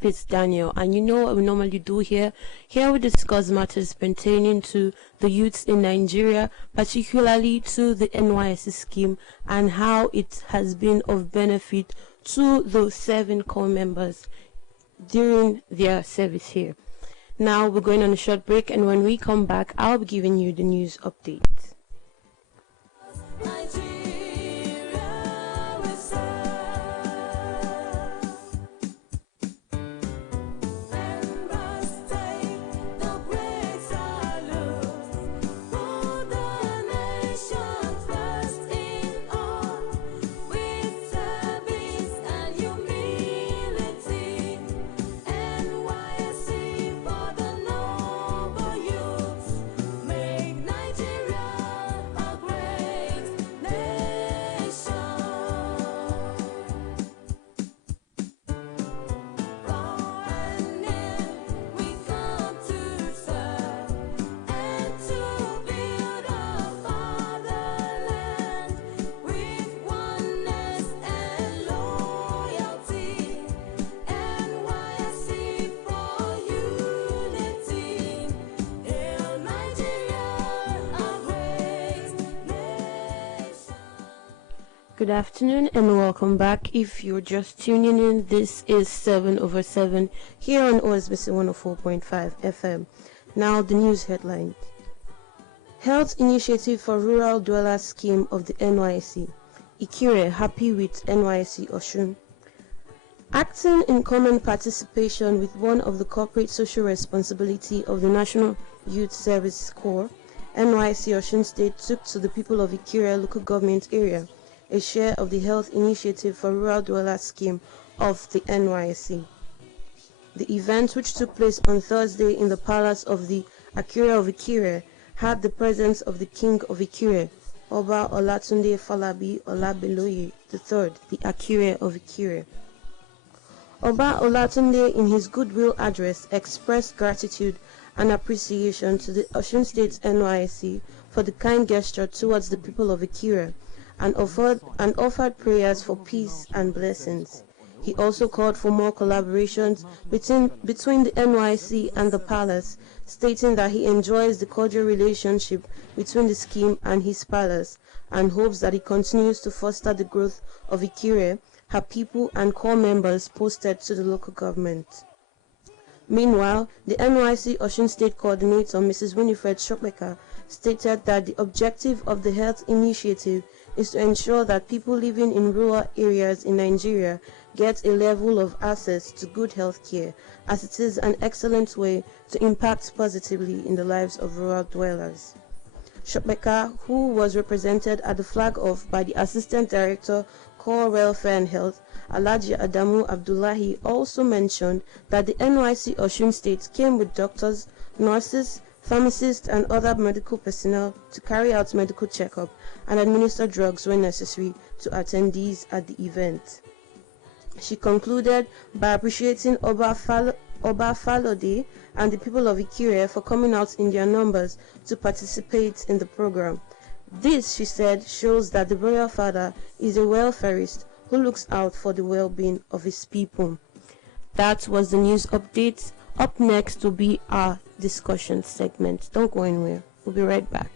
Peace Daniel, and you know what we normally do here. Here we discuss matters pertaining to the youths in Nigeria, particularly to the NYSC scheme and how it has been of benefit to those 7 core members during their service here. Now we're going on a short break, and when we come back, I'll be giving you the news update. Good afternoon and welcome back. If you're just tuning in, this is 7 over 7 here on OSBC 104.5 FM. Now the news headlines. Health Initiative for Rural Dwellers Scheme of the NYSC. Ikire happy with NYSC Osun. Acting in common participation with one of the corporate social responsibility of the National Youth Service Corps, NYSC Osun State took to the people of Ikire local government area a share of the Health Initiative for Rural Dwellers Scheme of the NYSC. The event, which took place on Thursday in the palace of the Akire of Ikire, had the presence of the King of Ikire, Oba Olatunde Falabi Olabeloye III, the Akire of Ikire. Oba Olatunde, in his goodwill address, expressed gratitude and appreciation to the Osun State NYSC for the kind gesture towards the people of Ikire, and offered prayers for peace and blessings. He also called for more collaborations between the NYSC and the palace, stating that he enjoys the cordial relationship between the scheme and his palace, and hopes that it continues to foster the growth of Ikire, her people and core members posted to the local government. Meanwhile, the NYSC Osun State Coordinator, Mrs. Winifred Shopeka, stated that the objective of the Health Initiative is to ensure that people living in rural areas in Nigeria get a level of access to good health care, as it is an excellent way to impact positively in the lives of rural dwellers. Shopeka, who was represented at the flag off by the Assistant Director, Core Welfare and Health, Alhaji Adamu Abdullahi, also mentioned that the NYSC Osun State came with doctors, nurses, pharmacists and other medical personnel to carry out medical checkup and administer drugs when necessary to attendees at the event. She concluded by appreciating Oba Falode and the people of Ikire for coming out in their numbers to participate in the program. This, she said, shows that the royal father is a welfarist who looks out for the well-being of his people. That was the news update. Up next will be our discussion segment. Don't go anywhere. We'll be right back.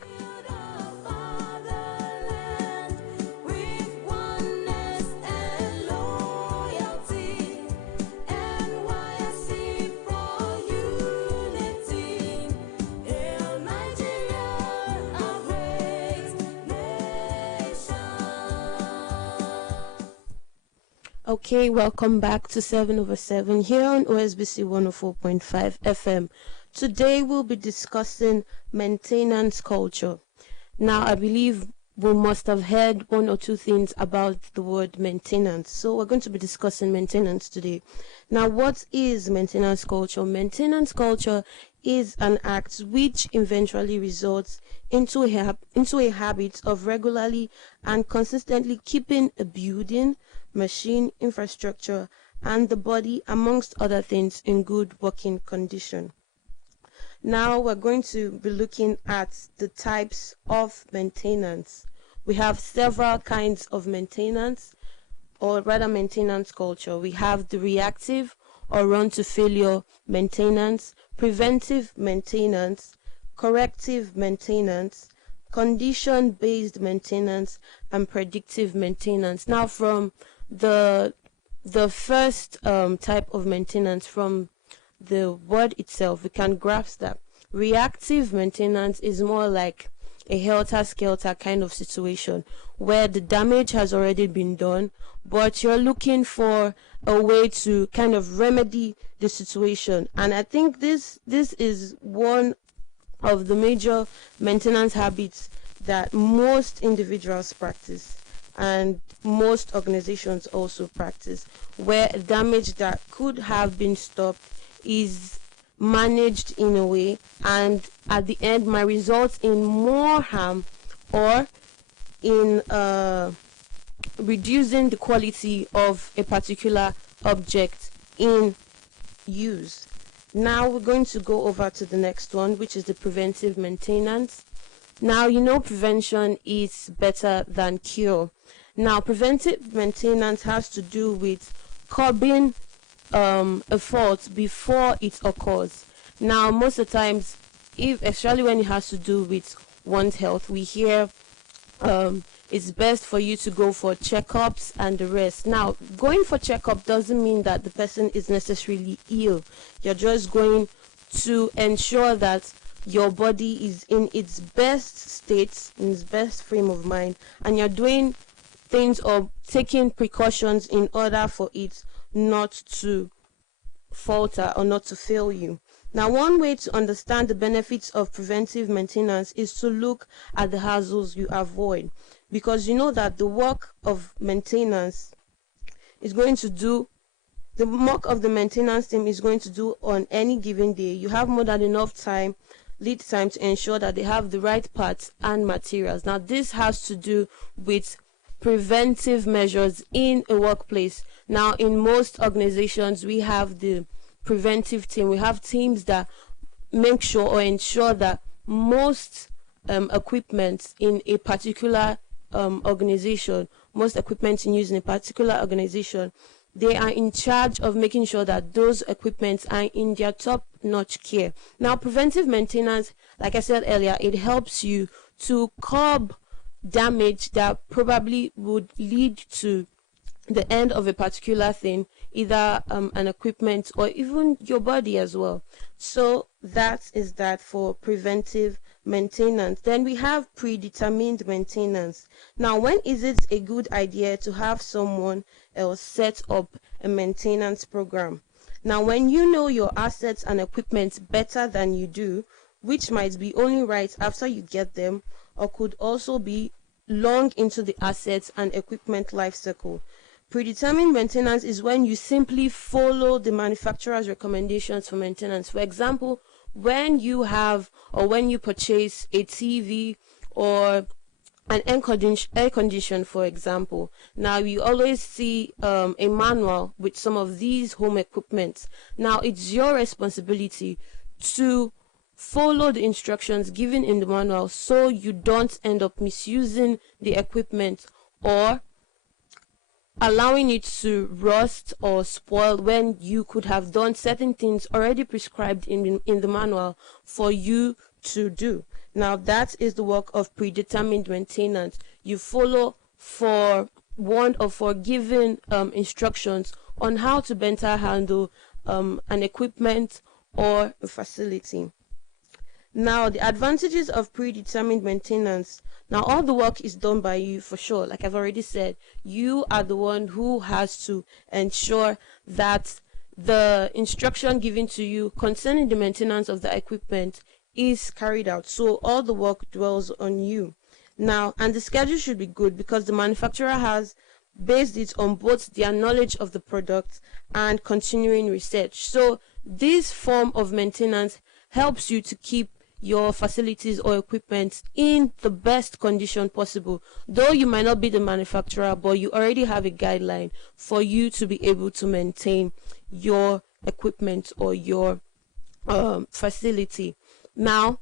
Okay, welcome back to 7 over 7 here on OSBC 104.5 FM. Today we'll be discussing maintenance culture. Now, I believe we must have heard one or two things about the word maintenance. So we're going to be discussing maintenance today. Now, what is maintenance culture? Maintenance culture is an act which eventually results into a habit of regularly and consistently keeping a building, machine, infrastructure, and the body, amongst other things, in good working condition. Now we're going to be looking at the types of maintenance. We have several kinds of maintenance, or rather maintenance culture. We have the reactive or run to failure maintenance, preventive maintenance, corrective maintenance, condition-based maintenance, and predictive maintenance. Now, from the first type of maintenance, from the word itself, we can grasp that reactive maintenance is more like a helter-skelter kind of situation where the damage has already been done, but you're looking for a way to kind of remedy the situation. And I think this is one of the major maintenance habits that most individuals practice and most organizations also practice, where damage that could have been stopped is managed in a way and at the end might result in more harm or in reducing the quality of a particular object in use. Now we're going to go over to the next one, which is the preventive maintenance. Now, you know, prevention is better than cure. Now, preventive maintenance has to do with curbing a fault before it occurs. Now, most of the times, especially when it has to do with one's health, we hear it's best for you to go for checkups and the rest. Now, going for checkup doesn't mean that the person is necessarily ill. You're just going to ensure that your body is in its best state, in its best frame of mind, and you're doing things or taking precautions in order for it not to falter or not to fail you. Now, one way to understand the benefits of preventive maintenance is to look at the hazards you avoid, because you know that the work of maintenance is going to do, the work of the maintenance team is going to do on any given day. You have more than enough time, lead time, to ensure that they have the right parts and materials. Now, this has to do with preventive measures in a workplace. Now, in most organizations, we have the preventive team. We have teams that make sure or ensure that most equipment in a particular organization, most equipment in use in a particular organization, they are in charge of making sure that those equipments are in their top-notch care. Now, preventive maintenance, like I said earlier, it helps you to curb damage that probably would lead to the end of a particular thing, either an equipment or even your body as well. So that is that for preventive maintenance. Then we have predetermined maintenance. Now, when is it a good idea to have someone else set up a maintenance program? Now, when you know your assets and equipment better than you do, which might be only right after you get them, or could also be long into the assets and equipment life cycle. Predetermined maintenance is when you simply follow the manufacturer's recommendations for maintenance. For example, when you have or when you purchase a TV or an air condition, for example, now you always see a manual with some of these home equipment. Now, it's your responsibility to follow the instructions given in the manual so you don't end up misusing the equipment or allowing it to rust or spoil when you could have done certain things already prescribed in the manual for you to do. Now, that is the work of predetermined maintenance. You follow for one or for given instructions on how to better handle an equipment or a facility. Now, the advantages of predetermined maintenance. Now, all the work is done by you for sure. Like I've already said, you are the one who has to ensure that the instruction given to you concerning the maintenance of the equipment is carried out. So all the work dwells on you. Now, and the schedule should be good because the manufacturer has based it on both their knowledge of the product and continuing research. So this form of maintenance helps you to keep your facilities or equipment in the best condition possible. Though you might not be the manufacturer, but you already have a guideline for you to be able to maintain your equipment or your facility. Now,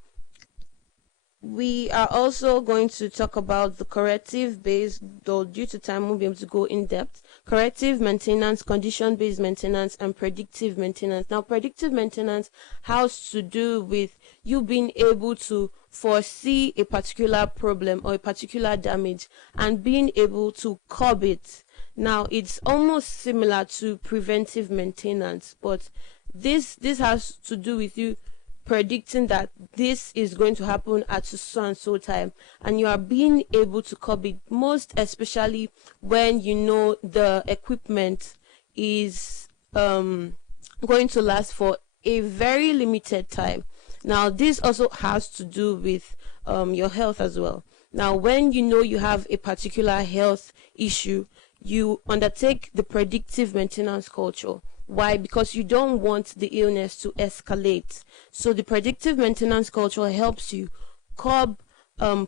we are also going to talk about the corrective based, though due to time we won't be able to go in depth. corrective maintenance, condition-based maintenance, and predictive maintenance. Now, predictive maintenance has to do with you being able to foresee a particular problem or a particular damage and being able to curb it. Now, it's almost similar to preventive maintenance, but this has to do with you predicting that this is going to happen at so and so time, and you are being able to curb it, most especially when you know the equipment is going to last for a very limited time. Now, this also has to do with your health as well. Now, when you know you have a particular health issue, you undertake the predictive maintenance culture. Why? Because you don't want the illness to escalate. So the predictive maintenance culture helps you curb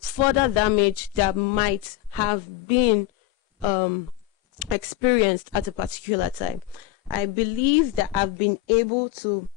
further damage that might have been experienced at a particular time. I believe that I've been able to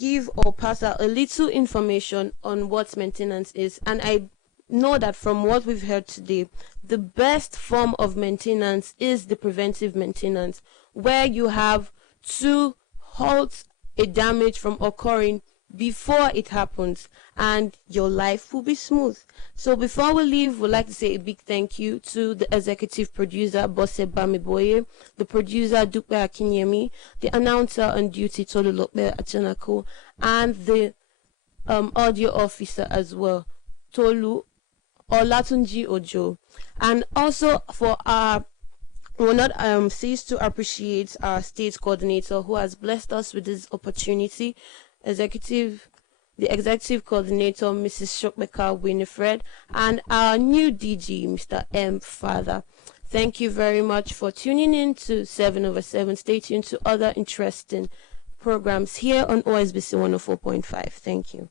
give or pass out a little information on what maintenance is, and I know that from what we've heard today, the best form of maintenance is the preventive maintenance, where you have to halt a damage from occurring before it happens, and your life will be smooth. So before we leave, we'd like to say a big thank you to the executive producer, Bose Bamiboye, the producer, Dupe Akinyemi, the announcer on duty, Tolulope Achanako, and the audio officer as well, Tolu Olatunji Ojo. And also for our, we will not cease to appreciate our state coordinator who has blessed us with this opportunity, the executive coordinator, Mrs. Shokbeka Winifred, and our new DG, Mr. M. Father. Thank you very much for tuning in to 7/7. Stay tuned to other interesting programs here on OSBC 104.5. Thank you.